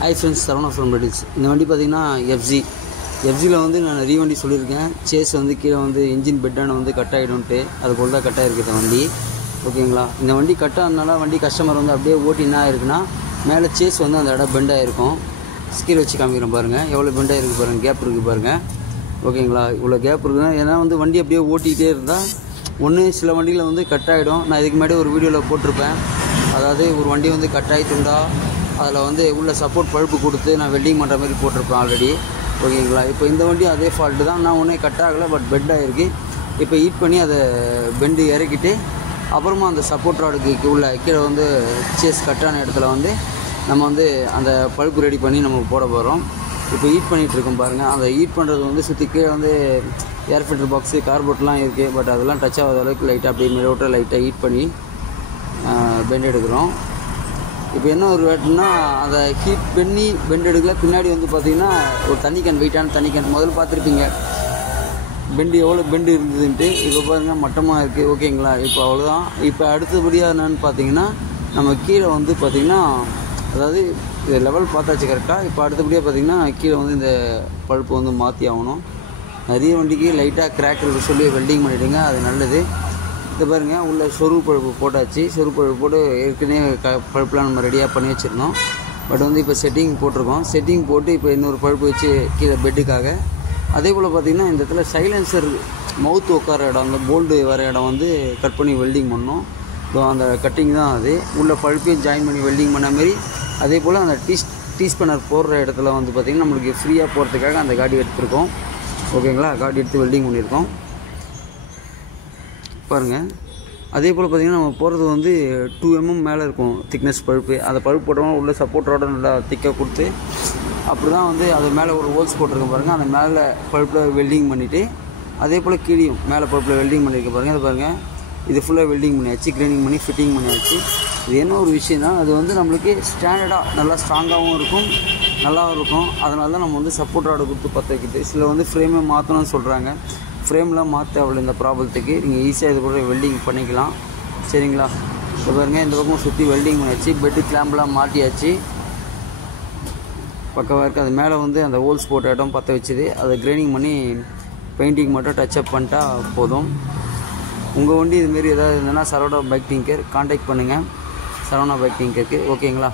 Hi friends, Saravana from riddles. இந்த வண்டி பார்த்தீங்கன்னா எஃப்ஜியில் வந்து நான் நிறைய வண்டி சொல்லியிருக்கேன். சேஸ் வந்து கீழே வந்து இன்ஜின் பெட்டான வந்து கட் ஆகிடும்ட்டு, அது போல் தான் கட் ஆகிருக்கு வண்டி. ஓகேங்களா? இந்த வண்டி கட் ஆனதுனால வண்டி கஸ்டமர் வந்து அப்படியே ஓட்டி என்ன ஆயிருக்குன்னா, மேலே சேஸ் வந்து அந்த இடம் பெண்ட் ஆகிருக்கும். ஸ்கீல் வச்சு காமிக்கிறேன் பாருங்கள், எவ்வளோ பெண்ட் ஆகிருக்கு பாருங்கள், கேப் இருக்குது பாருங்கள். ஓகேங்களா? இவ்வளோ கேப் இருக்குதுன்னா, ஏன்னா வந்து வண்டி அப்படியே ஓட்டிகிட்டே இருந்தால் ஒன்று சில வண்டியில் வந்து கட் ஆகிடும். நான் இதுக்கு முன்னாடி ஒரு வீடியோவில் போட்டிருப்பேன். அதாவது ஒரு வண்டி வந்து கட் ஆகிட்டுண்டா அதில் வந்து உள்ள சப்போர்ட் பழுப்பு கொடுத்து நான் வெல்டிங் பண்ணுற மாதிரி போட்டிருப்பேன் ஆல்ரெடி. ஓகேங்களா? இப்போ இந்த வண்டி அதே ஃபால்ட்டு தான். நான் ஒன்றே கட் ஆகலை, பட் பெட் ஆகிருக்கு. இப்போ ஹீட் பண்ணி அதை பெண்டு இறக்கிட்டு அப்புறமா அந்த சப்போர்ட் ராடுக்கு உள்ள கீழே வந்து சேஸ் கட்டான இடத்துல வந்து நம்ம வந்து அந்த பழுப்பு ரெடி பண்ணி நம்ம போட போகிறோம். இப்போ ஹீட் பண்ணிகிட்ருக்கோம் பாருங்கள். அந்த ஹீட் பண்ணுறது வந்து சுற்றி கீழே வந்து ஏர் ஃபில்டர் பாக்ஸு கார்போர்ட்லாம் இருக்குது. பட் அதெல்லாம் டச் ஆகாத அளவுக்கு லைட்டாக அப்படியே மெலோட்டாக லைட்டாக ஹீட் பண்ணி பெண்ட் எடுக்கிறோம். இப்போ என்ன ஒரு வேட்டுன்னா, அதை ஹீட் பண்ணி பெண்ட் எடுக்கல. பின்னாடி வந்து பார்த்திங்கன்னா ஒரு தண்ணி கேன், வெயிட்டான தண்ணி கேன் முதல்ல பார்த்துருப்பீங்க பெண்டு எவ்வளோ பெண்டு இருந்ததுன்ட்டு. இப்போ பாருங்கள் மட்டமாக இருக்குது. ஓகேங்களா? இப்போ அவ்வளோதான். இப்போ அடுத்தபடியாக என்னென்னு பார்த்தீங்கன்னா, நம்ம கீழே வந்து பார்த்திங்கன்னா, அதாவது இது லெவல் பார்த்தாச்சு கரெக்டாக. இப்போ அடுத்தபடியாக பார்த்திங்கன்னா கீழே வந்து இந்த பழுப்பு வந்து மாற்றி ஆகணும். நிறைய வண்டிக்கு லைட்டாக கிராக் இருக்க சொல்லி வெல்டிங் பண்ணிவிடுங்க, அது நல்லது. இது பாருங்கள், உள்ள சொருவு பழுப்பு போட்டாச்சு. சொருவு பழுப்பு போட்டு ஏற்கனவே பழுப்புலாம் நம்ம ரெடியாக பண்ணி வச்சுருந்தோம். பட் வந்து இப்போ செட்டிங் போட்டிருக்கோம். செட்டிங் போட்டு இப்போ இன்னொரு பழுப்பு வச்சு கீழே பெட்டுக்காக. அதே போல் பார்த்திங்கன்னா இந்த இடத்துல சைலன்சர் மவுத் உட்கார இடம், அந்த போல்டு வர இடம் வந்து கட் பண்ணி வெல்டிங் பண்ணோம். ஸோ அந்த கட்டிங் தான் அது. உள்ள பழுப்பையும் ஜாயின் பண்ணி வெல்டிங் பண்ண மாதிரி. அதே போல் அந்த டீ ஸ்பேனர் போடுற இடத்துல வந்து பார்த்திங்கன்னா நம்மளுக்கு ஃப்ரீயாக போகிறதுக்காக அந்த காடி எடுத்துருக்கோம். ஓகேங்களா? காடி எடுத்து வெல்டிங் பண்ணியிருக்கோம் பாருங்கள். அதே போல் பார்த்திங்கன்னா நம்ம போகிறது வந்து 2 mm மேலே இருக்கும் திக்னஸ் பழுப்பு. அந்த பழுப்பு போட்டோம்னா உள்ள சப்போர்ட்டோட நல்லா திக்காக கொடுத்து அப்படி தான் வந்து அது மேலே ஒரு ஹோல்ஸ் போட்டிருக்கோம் பாருங்கள். அந்த மேலே பழுப்பில் வெல்டிங் பண்ணிவிட்டு அதே போல் கீழியும் மேலே பழுப்பில் வெல்டிங் பண்ணியிருக்க பாருங்கள். அது பாருங்கள், இது ஃபுல்லாக வெல்டிங் பண்ணியாச்சு, கிரைண்டிங் பண்ணி ஃபிட்டிங் பண்ணியாச்சு. இது என்ன ஒரு விஷயம் தான், அது வந்து நம்மளுக்கு ஸ்டாண்டர்டாக நல்லா ஸ்ட்ராங்காகவும் இருக்கும், நல்லாவும் இருக்கும். அதனால தான் நம்ம வந்து சப்போர்ட் ராடு கொடுத்து பற்ற வைக்கிது. சில வந்து ஃப்ரேமே மாற்றணும்னு சொல்கிறாங்க. ஃப்ரேம்லாம் மாற்ற அவ்வளோ இந்த ப்ராப்ளத்துக்கு நீங்கள் ஈஸியாக இது கூட வெல்டிங் பண்ணிக்கலாம். சரிங்களா? இப்போ பாருங்கள், இந்த பக்கம் சுற்றி வெல்டிங் பண்ணியாச்சு, பெட்டு கிளாம்பெலாம் மாட்டியாச்சு, பக்கவாக இருக்குது. அது மேலே வந்து அந்த ஹோல்ஸ் போட்ட இடம் பற்ற வச்சுது. அதை கிரைண்டிங் பண்ணி பெயிண்டிங் மட்டும் டச்சப் பண்ணிட்டா போதும். உங்கள் வண்டி இதுமாரி ஏதாவது இருந்ததுன்னா சரவணா பைக் டிங்கர் கான்டாக்ட் பண்ணுங்கள். சரவணா பைக் டிங்கருக்கு. ஓகேங்களா?